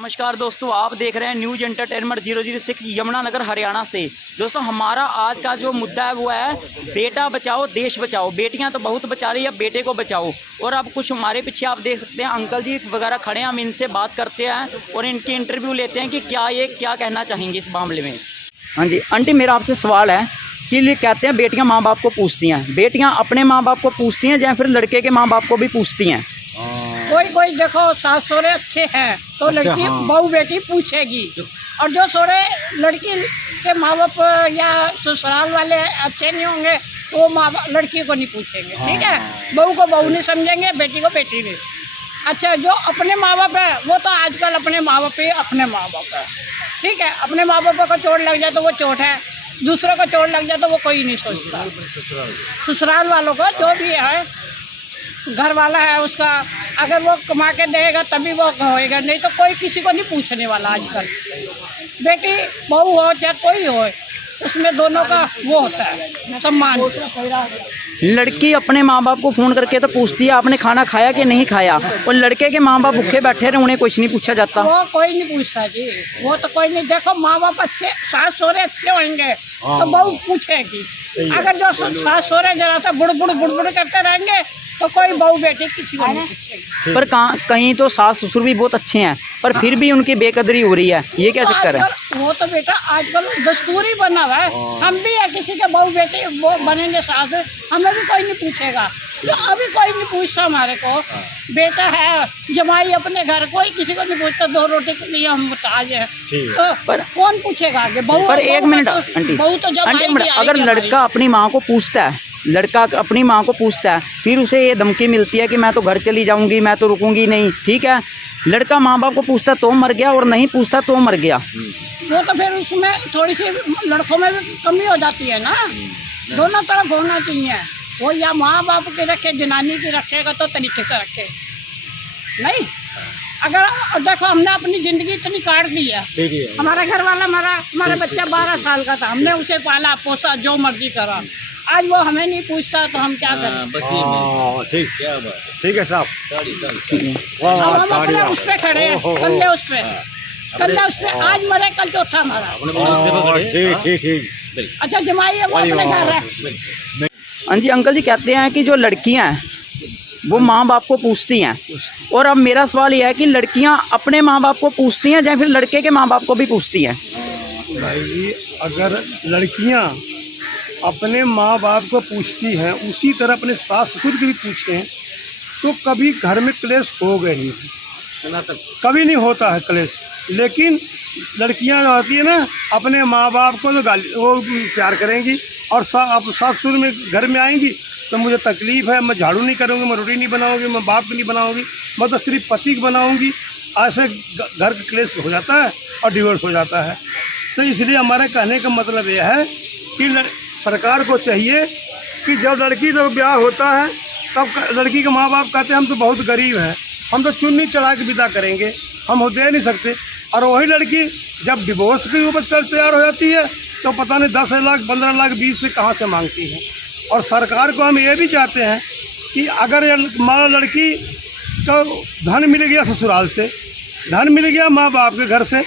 नमस्कार दोस्तों, आप देख रहे हैं न्यूज एंटरटेनमेंट 006 यमुनानगर हरियाणा से। दोस्तों, हमारा आज का जो मुद्दा है वो है बेटा बचाओ देश बचाओ। बेटियां तो बहुत बचा रही है, बेटे को बचाओ। और अब कुछ हमारे पीछे आप देख सकते हैं अंकल जी वगैरह खड़े हैं, हम इनसे बात करते हैं और इनकी इंटरव्यू लेते हैं कि क्या कहना चाहेंगे इस मामले में। हाँ जी आंटी, मेरा आपसे सवाल है कि ये कहते हैं बेटियाँ माँ बाप को पूछती हैं, बेटियाँ अपने माँ बाप को पूछती हैं या फिर लड़के के माँ बाप को भी पूछती हैं? कोई देखो सास सहुरे अच्छे हैं तो लड़की बहू बेटी पूछेगी, और जो सहुरे लड़की के माँ बाप या ससुराल वाले अच्छे नहीं होंगे तो वो माँ बाप लड़की को नहीं पूछेंगे। ठीक है, बहू को बहू नहीं समझेंगे, बेटी को बेटी नहीं। अच्छा, जो अपने माँ बाप है वो तो आजकल अपने माँ बाप ही अपने माँ बाप है। ठीक है, अपने माँ बाप को चोट लग जाए तो वो चोट है, दूसरों को चोट लग जाए तो वो कोई नहीं सोचता। ससुराल वालों को जो भी है घर वाला है उसका, अगर वो कमा के देगा तभी वो होएगा, नहीं तो कोई किसी को नहीं पूछने वाला। आजकल बेटी बहू हो चाहे कोई हो, उसमें दोनों का वो होता है सम्मान। लड़की अपने माँ बाप को फ़ोन करके तो पूछती है आपने खाना खाया कि नहीं खाया, और लड़के के माँ बाप भूखे बैठे रहे उन्हें कुछ नहीं पूछा जाता। वो कोई नहीं पूछता जी, वो तो कोई नहीं। देखो माँ बाप अच्छे, सास सहुरे अच्छे होंगे तो बहू पूछेगी। अगर जो सास सहुरे जरा सा बुड़ करते रहेंगे तो कोई बहू बेटी किसी को नहीं पूछेगी। पर कहीं तो सास ससुर भी बहुत अच्छे हैं पर फिर भी उनकी बेकदरी हो रही है, ये क्या चक्कर है? वो तो बेटा आजकल दस्तूर ही बना हुआ है। हम भी है किसी के बहू बेटी वो बनेंगे सास, हमें भी कोई नहीं पूछेगा। तो अभी कोई नहीं पूछता हमारे को। बेटा है जमाई अपने घर, कोई किसी को नहीं पूछता। दो रोटी के लिए हम मुताज हैं तो पर कौन पूछेगा आगे? बहू पर एक मिनट आंटी, बहू तो जब अगर लड़का अपनी माँ को पूछता है, लड़का अपनी माँ को पूछता है, फिर उसे ये धमकी मिलती है कि मैं तो घर चली जाऊंगी, मैं तो रुकूंगी नहीं। ठीक है, लड़का माँ बाप को पूछता तो मर गया और नहीं पूछता तो मर गया। वो तो फिर उसमें थोड़ी सी लड़कों में भी कमी हो जाती है ना। दोनों तरफ होना चाहिए। वो या माँ बाप के रखे, जनानी की रखेगा तो तरीके से रखे। नहीं, अगर देखो हमने अपनी ज़िंदगी इतनी काट दी है, हमारा घर वाला मरा, हमारा बच्चा 12 साल का था, हमने उसे पाला पोसा, जो मर्जी करा। आज वो हमें नहीं पूछता तो हम क्या करें? ठीक है साहब, अब हम अपने उस पर खड़े हैं, कल्ले उस पर आज मरे कल चौथा मरा। ठीक। अच्छा, जमाई है वो अपने घर है। हाँ जी अंकल जी, कहते हैं कि जो लड़कियां हैं वो माँ बाप को पूछती हैं, और अब मेरा सवाल यह है कि लड़कियां अपने माँ बाप को पूछती हैं या फिर लड़के के माँ बाप को भी पूछती हैं? भाई, अगर लड़कियां अपने माँ बाप को पूछती हैं उसी तरह अपने सास ससुर की भी पूछें तो कभी घर में क्लेश होगा ही नहीं, कभी नहीं होता है क्लेश। लेकिन लड़कियां जो होती है ना, अपने माँ बाप को तो गाली वो प्यार करेंगी, और सास ससुर में घर में आएंगी तो मुझे तकलीफ़ है, मैं झाड़ू नहीं करूँगी, मैं रोटी नहीं बनाऊँगी, मैं बाप की नहीं बनाऊँगी, मैं तो सिर्फ पति की बनाऊँगी। ऐसे घर का क्लेश हो जाता है और डिवोर्स हो जाता है। तो इसलिए हमारे कहने का मतलब यह है कि सरकार को चाहिए कि जब लड़की जब ब्याह होता है तब लड़की के माँ बाप कहते हैं हम तो बहुत गरीब हैं, हम तो चुन्नी चढ़ा के विदा करेंगे, हम दे नहीं सकते। और वही लड़की जब डिवोर्स की ऊपर तैयार हो जाती है तो पता नहीं 10 लाख 15 लाख 20 से कहाँ से मांगती है। और सरकार को हम ये भी चाहते हैं कि अगर मान लो लड़की को धन मिल गया ससुराल से, धन मिल गया माँ बाप के घर से,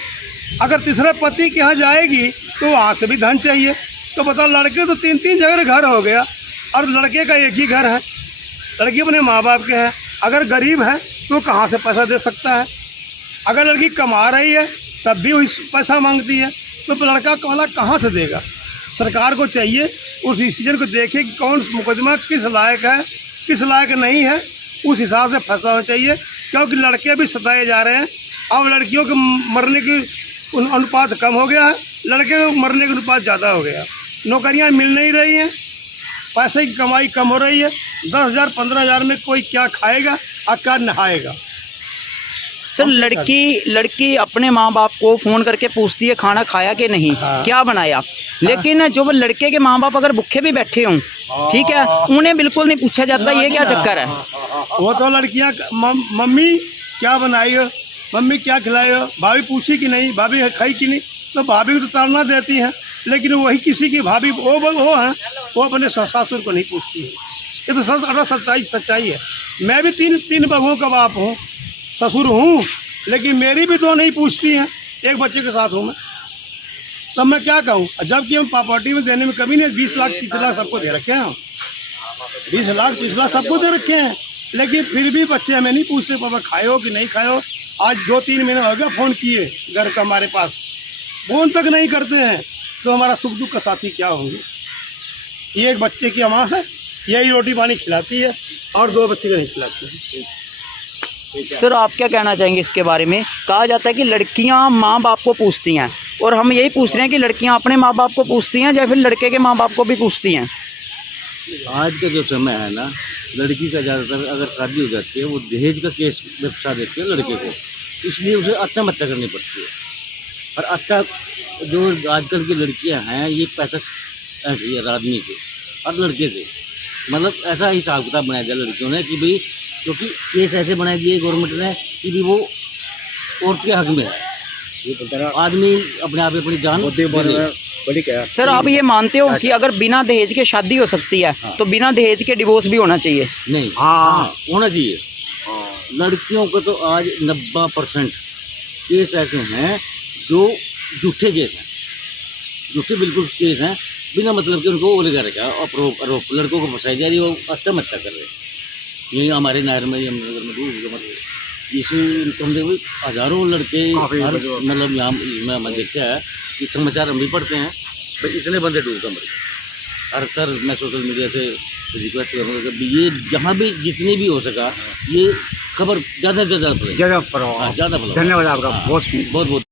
अगर तीसरे पति के यहाँ जाएगी तो वहाँ से भी धन चाहिए। तो बताओ, लड़के तो 3 जगह घर हो गया और लड़के का एक ही घर है, लड़की अपने माँ बाप के हैं। अगर गरीब है तो कहाँ से पैसा दे सकता है? अगर लड़की कमा रही है तब भी वही पैसा मांगती है, तो लड़का वाला कहाँ से देगा? सरकार को चाहिए उस डिसीजन को देखे कि कौन मुकदमा किस लायक है, किस लायक नहीं है, उस हिसाब से फैसला होना चाहिए। क्योंकि लड़के भी सताए जा रहे हैं। अब लड़कियों के मरने की अनुपात कम हो गया है, लड़के के मरने का अनुपात ज़्यादा हो गया। नौकरियां मिल नहीं रही हैं, पैसे की कमाई कम हो रही है। 10,000 15,000 में कोई क्या खाएगा और क्या नहाएगा? सर, लड़की अपने माँ बाप को फ़ोन करके पूछती है खाना खाया कि नहीं, क्या बनाया। लेकिन जो लड़के के माँ बाप अगर भूखे भी बैठे हों, ठीक है, उन्हें बिल्कुल नहीं पूछा जाता। ये क्या चक्कर है? वो तो लड़कियां मम्मी क्या बनाई हो, मम्मी क्या खिलाई हो, भाभी पूछी कि नहीं, भाभी खाई कि नहीं, तो भाभी को तो ताड़ना देती हैं। लेकिन वही किसी की भाभी वो हैं, वो अपने ससुर को नहीं पूछती है। ये तो सच्चाई है। मैं भी तीन बहुओं का बाप हूँ, ससुर हूँ, लेकिन मेरी भी तो नहीं पूछती हैं, एक बच्चे के साथ हूँ मैं, तब मैं क्या कहूँ। जबकि हम प्रॉपर्टी में देने में कभी नहीं 20 लाख 30 लाख सबको दे रखे हैं, हम 20 लाख 30 लाख सबको दे रखे हैं, लेकिन फिर भी बच्चे हमें नहीं पूछते पापा खाए हो कि नहीं खाए हो। आज 2-3 महीने हो गया फ़ोन किए घर का हमारे पास, फ़ोन तक नहीं करते हैं, तो हमारा सुख दुख का साथी क्या होंगे। ये एक बच्चे की माँ है, यही रोटी पानी खिलाती है और 2 बच्चे को नहीं खिलाती है। सर आप क्या कहना चाहेंगे इसके बारे में? कहा जाता है कि लड़कियां माँ बाप को पूछती हैं, और हम यही पूछ रहे हैं कि लड़कियां अपने माँ बाप को पूछती हैं या फिर लड़के के माँ बाप को भी पूछती हैं? आज का जो समय है ना, लड़की का ज़्यादातर अगर शादी हो जाती है वो दहेज का केस फंसा देते हैं लड़के को, इसलिए उसे आत्महत्या करनी पड़ती है। और अच्छा जो आजकल की लड़कियां हैं ये पैसा ऐंठ रही है आदमी से और लड़के से, मतलब ऐसा हिसाब किताब बनाया दिया लड़कियों ने कि भाई, क्योंकि केस ऐसे बना दिए गवर्नमेंट ने कि भी वो औरत के हक में है, आदमी अपने आप अपनी जान दे दे। सर आप ये मानते हो कि अगर बिना दहेज के शादी हो सकती है तो बिना दहेज के डिवोर्स भी होना चाहिए? नहीं, हाँ होना चाहिए। लड़कियों को तो आज 90% केस ऐसे हैं जो झूठे केस हैं, झूठे बिल्कुल केस हैं, बिना मतलब कि उनको वो लगा रखा आरोप लड़कों को फंसाई जा रही है, वो आत्महत्या कर रहे हैं। यही हमारे नहर में यमुनानगर में दूर इसी इनकम दे हुई हज़ारों लड़के मतलब यहाँ मैं देखा है कि समाचार हम भी पढ़ते हैं भाई इतने बंदे डूब कर मरे। और सर मैं सोशल मीडिया से रिक्वेस्ट करूँगा कि ये जहाँ भी जितनी भी हो सका ये खबर ज़्यादा से ज़्यादा ज़्यादा फैलाओ। ज़्यादा फैलाओ। धन्यवाद आपका, हाँ, बहुत बहुत बहुत